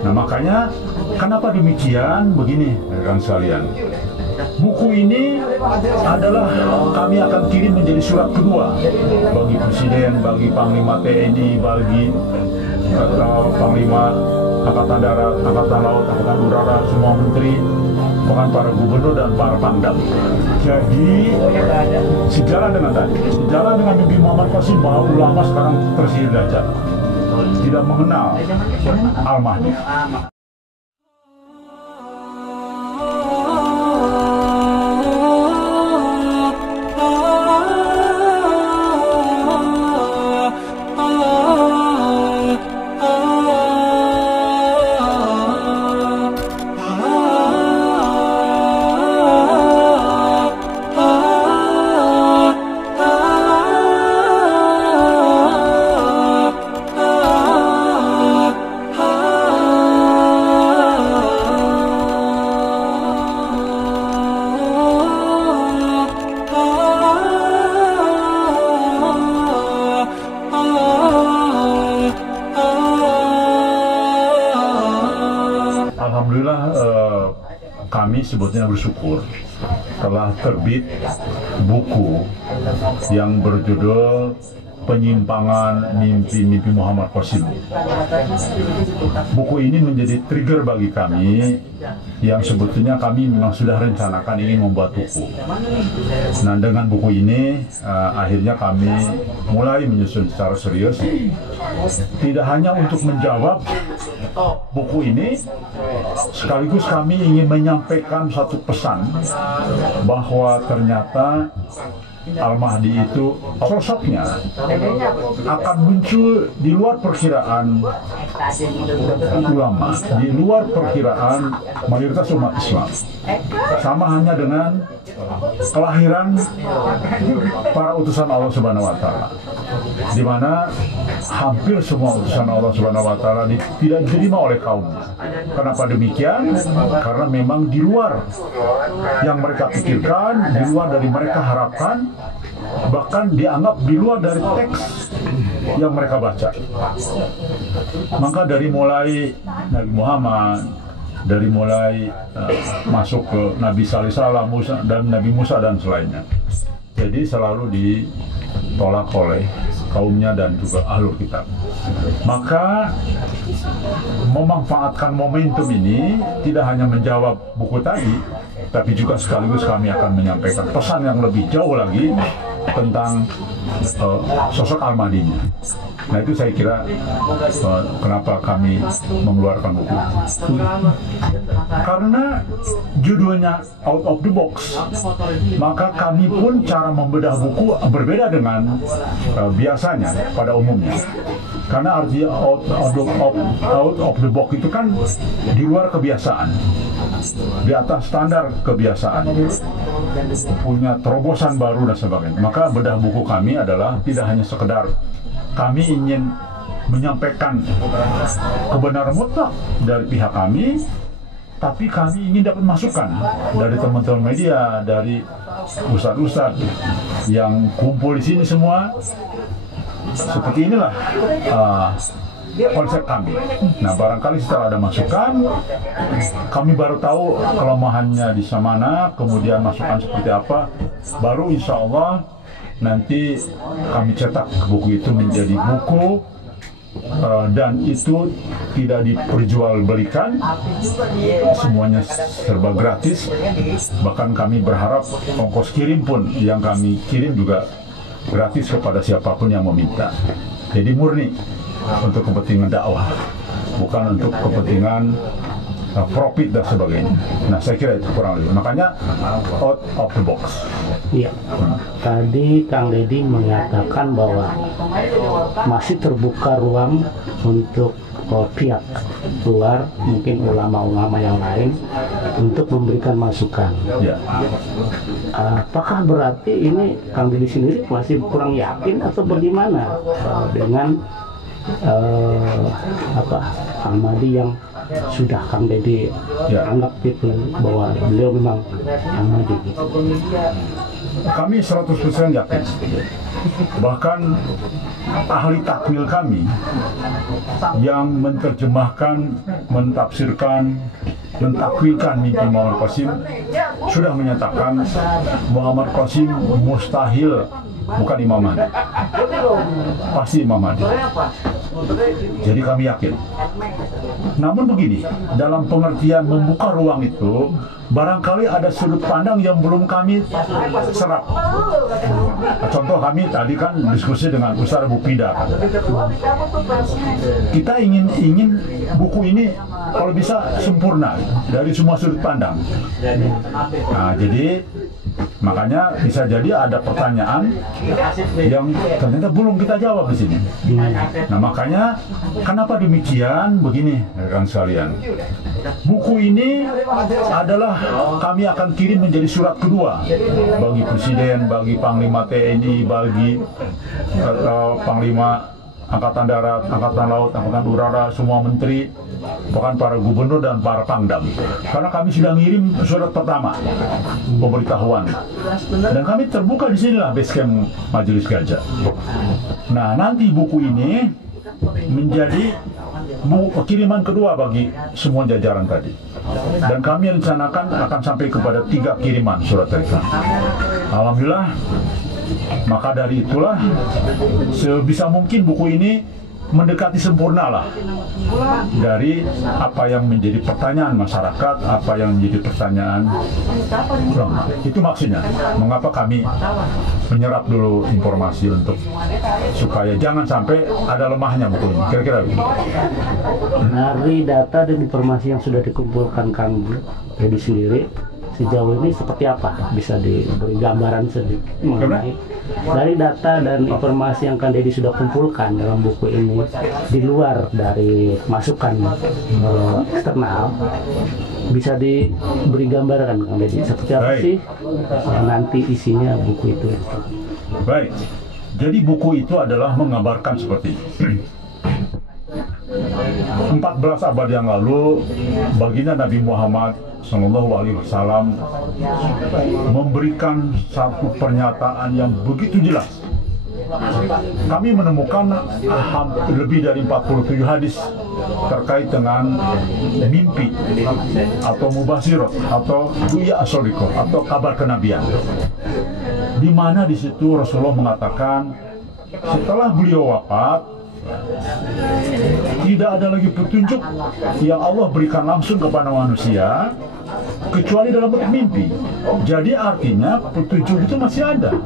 Nah makanya kenapa demikian begini rekan sekalian. Buku ini adalah kami akan kirim menjadi surat kedua bagi Presiden, bagi Panglima TNI, bagi Panglima Angkatan Darat, Angkatan Laut, Angkatan Udara, semua menteri, bahkan para gubernur dan para pangdam. Jadi sejalan dengan tadi, sejalan dengan mimpi Muhammad Qasim bahwa ulama sekarang tersihir dajjal, tidak mengenal Al-Mahdi. Alhamdulillah kami sebetulnya bersyukur telah terbit buku yang berjudul Penyimpangan Mimpi-Mimpi Muhammad Qasim. Buku ini menjadi trigger bagi kami yang sebetulnya kami memang sudah rencanakan ingin membuat buku. Nah dengan buku ini akhirnya kami mulai menyusun secara serius, tidak hanya untuk menjawab buku ini, sekaligus kami ingin menyampaikan satu pesan bahwa ternyata Al-Mahdi itu sosoknya akan muncul di luar perkiraan ulama, di luar perkiraan mayoritas umat Islam. Sama hanya dengan kelahiran para utusan Allah Subhanahu wa Ta'ala, di mana hampir semua utusan Allah Subhanahu wa Ta'ala tidak diterima oleh kaumnya. Kenapa demikian? Karena memang di luar yang mereka pikirkan, di luar dari mereka harapkan, bahkan dianggap di luar dari teks yang mereka baca. Maka dari mulai Nabi Muhammad, dari mulai masuk ke Nabi Salih Salam, Musa dan Nabi Musa dan selainnya, jadi selalu ditolak oleh kaumnya dan juga ahlul kitab. Maka memanfaatkan momentum ini tidak hanya menjawab buku tadi, tapi juga sekaligus kami akan menyampaikan pesan yang lebih jauh lagi tentang sosok Al-Mahdi-nya. Nah itu saya kira kenapa kami mengeluarkan buku. Karena judulnya Out of the Box, maka kami pun cara membedah buku berbeda dengan biasanya pada umumnya. Karena arti out of the box itu kan di luar kebiasaan, di atas standar kebiasaan, punya terobosan baru dan sebagainya. Maka bedah buku kami adalah tidak hanya sekedar kami ingin menyampaikan kebenaran mutlak dari pihak kami, tapi kami ingin dapat masukan dari teman-teman media, dari ustadz-ustadz yang kumpul di sini semua. Seperti inilah konsep kami. Nah barangkali setelah ada masukan, kami baru tahu kelemahannya di mana, kemudian masukan seperti apa, baru insya Allah nanti kami cetak buku itu menjadi buku, dan itu tidak diperjualbelikan, semuanya serba gratis. Bahkan kami berharap ongkos kirim pun yang kami kirim juga gratis kepada siapapun yang meminta. Jadi murni untuk kepentingan dakwah, bukan untuk kepentingan profit dan sebagainya. Nah saya kira itu kurang lebih. Makanya out of the box. Iya. Tadi Kang Deddy mengatakan bahwa masih terbuka ruang untuk pihak luar, mungkin ulama-ulama yang lain, untuk memberikan masukan. Ya. Apakah berarti ini Kang Deddy sendiri masih kurang yakin atau bagaimana dengan Al-Mahdi yang sudah Kang Deddy anggap itu bahwa beliau memang Al-Mahdi? kami 100% yakin. Bahkan ahli takwil kami yang menerjemahkan, mentafsirkan, mentakwilkan mimpi Muhammad Qasim sudah menyatakan Muhammad Qasim mustahil bukan Imam Mahdi, pasti Imam Mahdi. Jadi kami yakin. Namun begini, dalam pengertian membuka ruang itu, barangkali ada sudut pandang yang belum kami serap. Contoh kami tadi kan diskusi dengan Ustaz Abu Pida. Kita ingin buku ini kalau bisa sempurna dari semua sudut pandang. Nah, jadi makanya bisa jadi ada pertanyaan yang ternyata belum kita jawab di sini. Nah, makanya kenapa demikian? Begini, rekan sekalian. Buku ini adalah kami akan kirim menjadi surat kedua bagi Presiden, bagi Panglima TNI, bagi Panglima Angkatan Darat, Angkatan Laut, Angkatan Udara, semua menteri, bahkan para gubernur dan para pangdam. Karena kami sudah ngirim surat pertama, pemberitahuan. Dan kami terbuka di sinilah base camp Majelis Gajah. Nah, nanti buku ini menjadi kiriman kedua bagi semua jajaran tadi. Dan kami rencanakan akan sampai kepada 3 kiriman surat telegram. Alhamdulillah. Maka dari itulah sebisa mungkin buku ini mendekati sempurna lah dari apa yang menjadi pertanyaan masyarakat, apa yang menjadi pertanyaan ulama. Itu maksudnya mengapa kami menyerap dulu informasi untuk supaya jangan sampai ada lemahnya buku ini. Kira-kira begitu. Dari data dan informasi yang sudah dikumpulkan Kang Deddy sendiri, sejauh ini seperti apa? Bisa diberi gambaran sedikit mengenai dari data dan informasi yang Kang Deddy sudah kumpulkan dalam buku ini, di luar dari masukan eksternal, bisa diberi gambaran Kang Deddy seperti apa sih nanti isinya buku itu? Baik, jadi buku itu adalah menggambarkan seperti ini. 14 abad yang lalu, baginda Nabi Muhammad SAW memberikan satu pernyataan yang begitu jelas. Kami menemukan lebih dari 47 hadis terkait dengan mimpi atau mubasyirat atau ru'ya as-shadiqah atau kabar kenabian, di mana di situ Rasulullah mengatakan setelah beliau wafat tidak ada lagi petunjuk yang Allah berikan langsung kepada manusia kecuali dalam bentuk mimpi. Jadi artinya petunjuk itu masih ada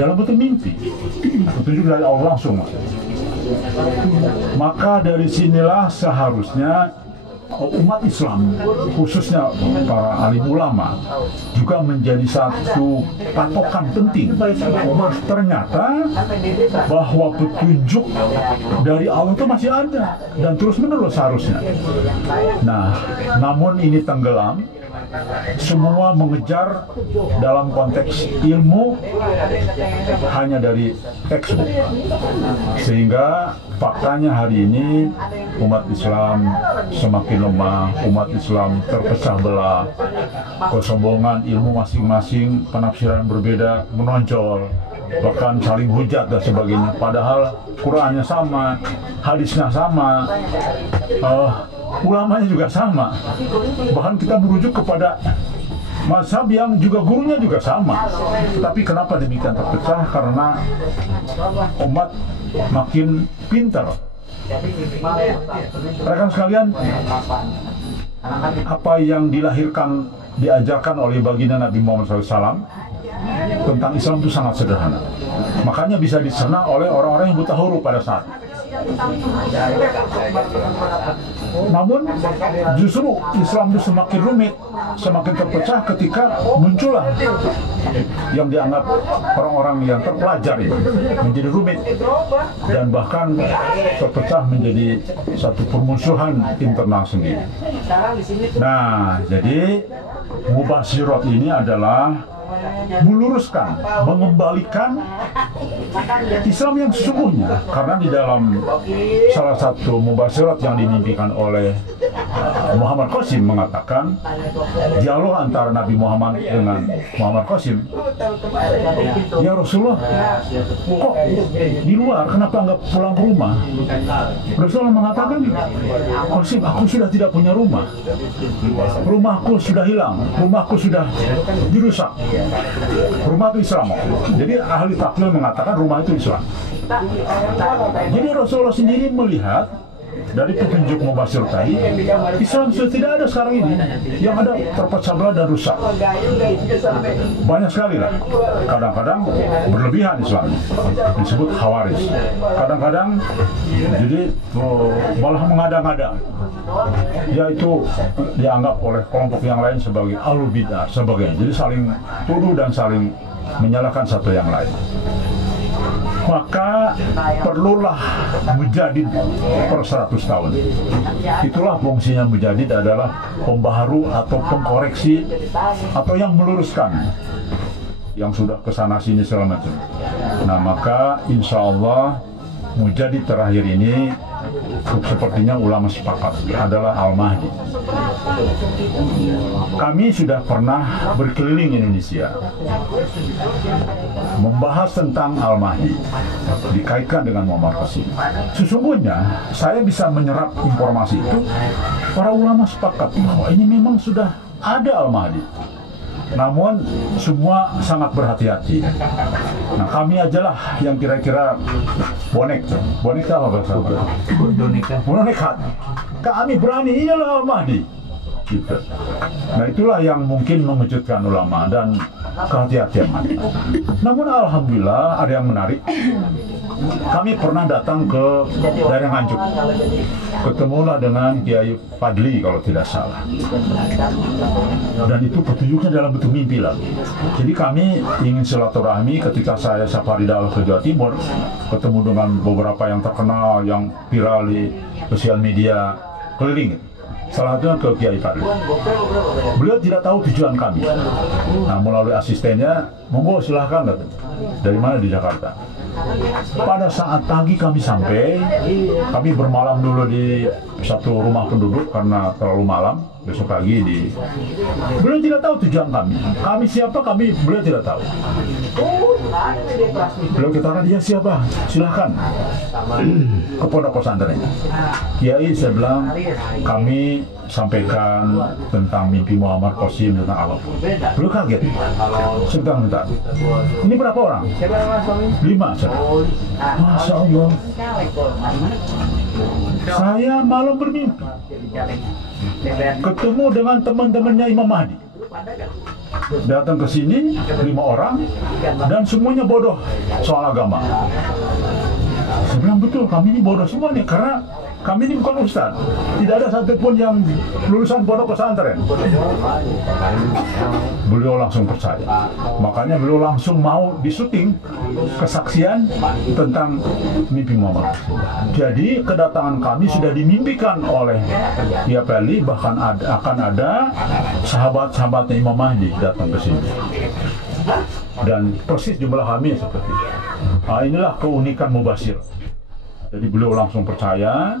dalam bentuk mimpi, petunjuk dari Allah langsung. Maka dari sinilah seharusnya umat Islam, khususnya para alim ulama, juga menjadi satu patokan penting. Ternyata bahwa petunjuk dari Allah itu masih ada dan terus-menerus seharusnya. Nah, namun ini tenggelam. Semua mengejar dalam konteks ilmu hanya dari textbook, sehingga faktanya hari ini umat Islam semakin lemah, umat Islam terpecah belah, kesombongan ilmu masing-masing, penafsiran berbeda menonjol, bahkan saling hujat dan sebagainya. Padahal Qurannya sama, hadisnya sama, ulamanya juga sama. Bahkan kita merujuk kepada mazhab yang juga gurunya juga sama. Tetapi kenapa demikian terpecah? Karena umat makin pintar. Rekan sekalian, apa yang dilahirkan, diajarkan oleh baginda Nabi Muhammad SAW tentang Islam itu sangat sederhana. Makanya bisa dicerna oleh orang-orang yang buta huruf pada saat. Namun justru Islam itu semakin rumit, semakin terpecah ketika muncullah yang dianggap orang-orang yang terpelajar ini menjadi rumit dan bahkan terpecah menjadi satu permusuhan internal sendiri. Nah, jadi mubasyirat ini adalah meluruskan, mengembalikan Islam yang sesungguhnya. Karena di dalam salah satu mubasyirat yang dimimpikan oleh Muhammad Qasim mengatakan dialog antara Nabi Muhammad dengan Muhammad Qasim, ya Rasulullah, kok di luar, kenapa nggak pulang ke rumah? Rasulullah mengatakan, Qasim, aku sudah tidak punya rumah, rumahku sudah hilang, rumahku sudah dirusak, rumah itu Islam. Jadi ahli takwil mengatakan rumah itu Islam. Jadi Rasulullah sendiri melihat dari petunjuk Mubashir tadi, Islam sudah tidak ada sekarang ini. Yang ada terpecah belah dan rusak. Banyak sekali lah. Kadang-kadang berlebihan Islam, disebut khawarij. Kadang-kadang jadi malah mengada-ngada, yaitu dianggap oleh kelompok yang lain sebagai ahlul bidah sebagainya. Jadi saling tuduh dan saling menyalahkan satu yang lain. Maka perlulah mujadid per 100 tahun. Itulah fungsinya mujadid, adalah pembaharu atau pengkoreksi atau yang meluruskan yang sudah kesana sini segala macam. Nah, maka insya Allah mujadid terakhir ini sepertinya ulama sepakat adalah Al-Mahdi. Kami sudah pernah berkeliling Indonesia membahas tentang Al-Mahdi dikaitkan dengan Muhammad Qasim. Sesungguhnya saya bisa menyerap informasi itu, para ulama sepakat bahwa ini memang sudah ada Al-Mahdi. Namun semua sangat berhati-hati. Nah, kami ajalah yang kira-kira bonek apa bahasa? Bonekat. Kami berani, inilah Al-Mahdi. Gitu. Nah, itulah yang mungkin mengejutkan ulama dan kehati-hatian. Namun alhamdulillah ada yang menarik. Kami pernah datang ke daerah Nganjuk, ketemulah dengan Kiai Fadli kalau tidak salah, dan itu petunjuknya dalam bentuk mimpi lagi. Jadi kami ingin silaturahmi ketika saya safari dakwah ke Jawa Timur, ketemu dengan beberapa yang terkenal, yang viral di sosial media keliling. Salah satunya ke Kiai Fadli. Beliau tidak tahu tujuan kami. Nah, melalui asistennya, monggo silahkan, dari mana, di Jakarta. Pada saat pagi kami sampai, kami bermalam dulu di satu rumah penduduk karena terlalu malam. Besok pagi beliau tidak tahu tujuan kami. Kami siapa, beliau tidak tahu. Beliau katakan, dia siapa? Silahkan ke pondok pesantren. Kiai, saya bilang, kami sampaikan tentang mimpi Muhammad Qasim tentang Allah. Beliau kaget. Sebentar. Ini berapa orang? 5. Masya Allah. Saya malam bermimpi ketemu dengan teman-temannya Imam Mahdi. Datang ke sini 5 orang dan semuanya bodoh soal agama. Saya bilang, betul, kami ini bodoh semua nih, karena kami ini bukan ustaz. Tidak ada satupun yang lulusan pondok pesantren. Beliau langsung percaya. Makanya beliau langsung mau disuting kesaksian tentang mimpi Muhammad. Jadi kedatangan kami sudah dimimpikan oleh Kiai Fadli, bahkan akan ada sahabat-sahabatnya Imam Mahdi datang ke sini. Dan persis jumlah kami seperti itu. Nah, inilah keunikan Mubashir. Jadi beliau langsung percaya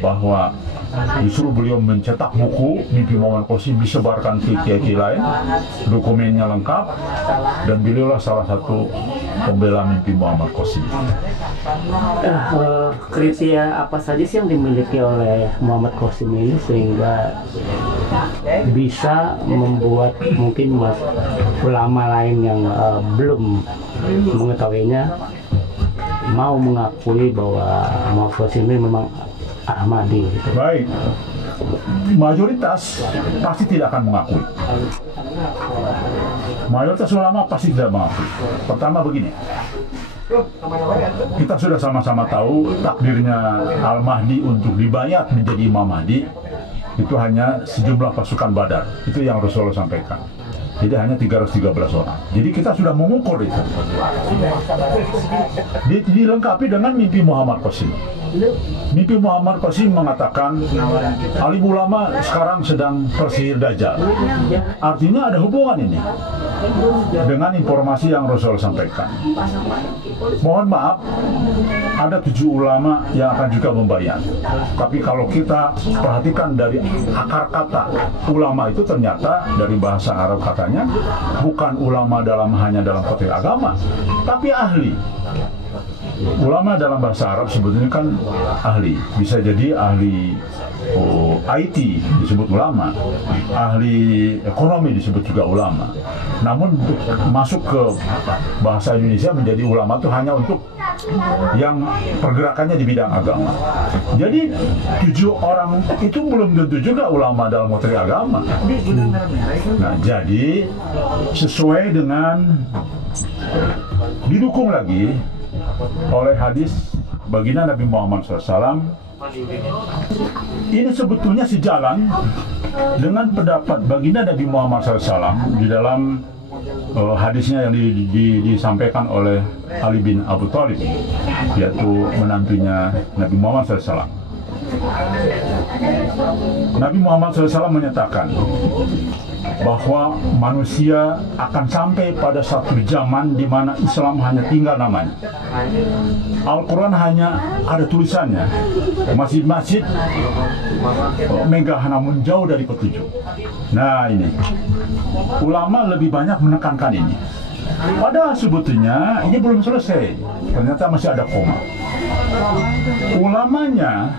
bahwa justru beliau mencetak buku mimpi Muhammad Qasim, disebarkan ke kiai-kiai lain, dokumennya lengkap, dan beliaulah salah satu pembela mimpi Muhammad Qasim. Kriteria apa saja sih yang dimiliki oleh Muhammad Qasim ini sehingga bisa membuat mungkin ulama lain yang belum mengetahuinya mau mengakui bahwa Muhammad Qasim ini memang Ahmadi gitu. Baik, mayoritas pasti tidak akan mengakui. Mayoritas ulama pasti tidak mengakui. Pertama begini, kita sudah sama-sama tahu takdirnya Al-Mahdi untuk dibayat menjadi Imam Mahdi itu hanya sejumlah pasukan Badar. Itu yang Rasulullah sampaikan. Jadi hanya 313 orang. Jadi kita sudah mengukur itu. Dilengkapi dengan mimpi Muhammad Qasim. Mimpi Muhammad Qasim mengatakan alim ulama sekarang sedang tersihir Dajjal. Artinya ada hubungan ini dengan informasi yang Rasul sampaikan. Mohon maaf, ada 7 ulama yang akan juga membayar. Tapi kalau kita perhatikan dari akar kata ulama itu, ternyata dari bahasa Arab katanya bukan ulama hanya dalam konteks agama, tapi ahli. Ulama dalam bahasa Arab sebetulnya kan ahli, bisa jadi ahli IT disebut ulama, ahli ekonomi disebut juga ulama. Namun masuk ke bahasa Indonesia menjadi ulama itu hanya untuk yang pergerakannya di bidang agama. Jadi 7 orang itu belum tentu juga ulama dalam konteks agama. Nah, jadi sesuai dengan didukung lagi oleh hadis baginda Nabi Muhammad SAW, ini sebetulnya sejalan dengan pendapat baginda Nabi Muhammad SAW di dalam hadisnya yang disampaikan oleh Ali bin Abu Thalib, yaitu menantunya Nabi Muhammad SAW. Nabi Muhammad SAW menyatakan bahwa manusia akan sampai pada satu zaman di mana Islam hanya tinggal namanya. Al-Quran hanya ada tulisannya. Masjid-masjid megah namun jauh dari petunjuk. Nah, ini ulama lebih banyak menekankan ini. Padahal sebetulnya ini belum selesai. Ternyata masih ada koma. Ulamanya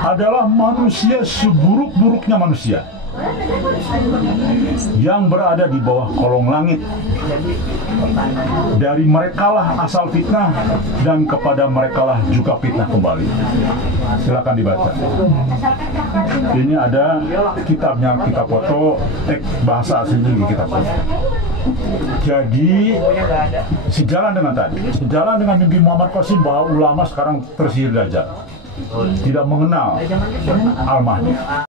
adalah manusia seburuk-buruknya manusia yang berada di bawah kolong langit. Dari merekalah asal fitnah dan kepada merekalah juga fitnah kembali. Silakan dibaca. Ini ada kitabnya, kita foto, bahasa aslinya kita foto. Jadi sejalan dengan tadi, sejalan dengan mimpi Muhammad Qasim bahwa ulama sekarang tersihir Dajjal, tidak mengenal Al-Mahdi.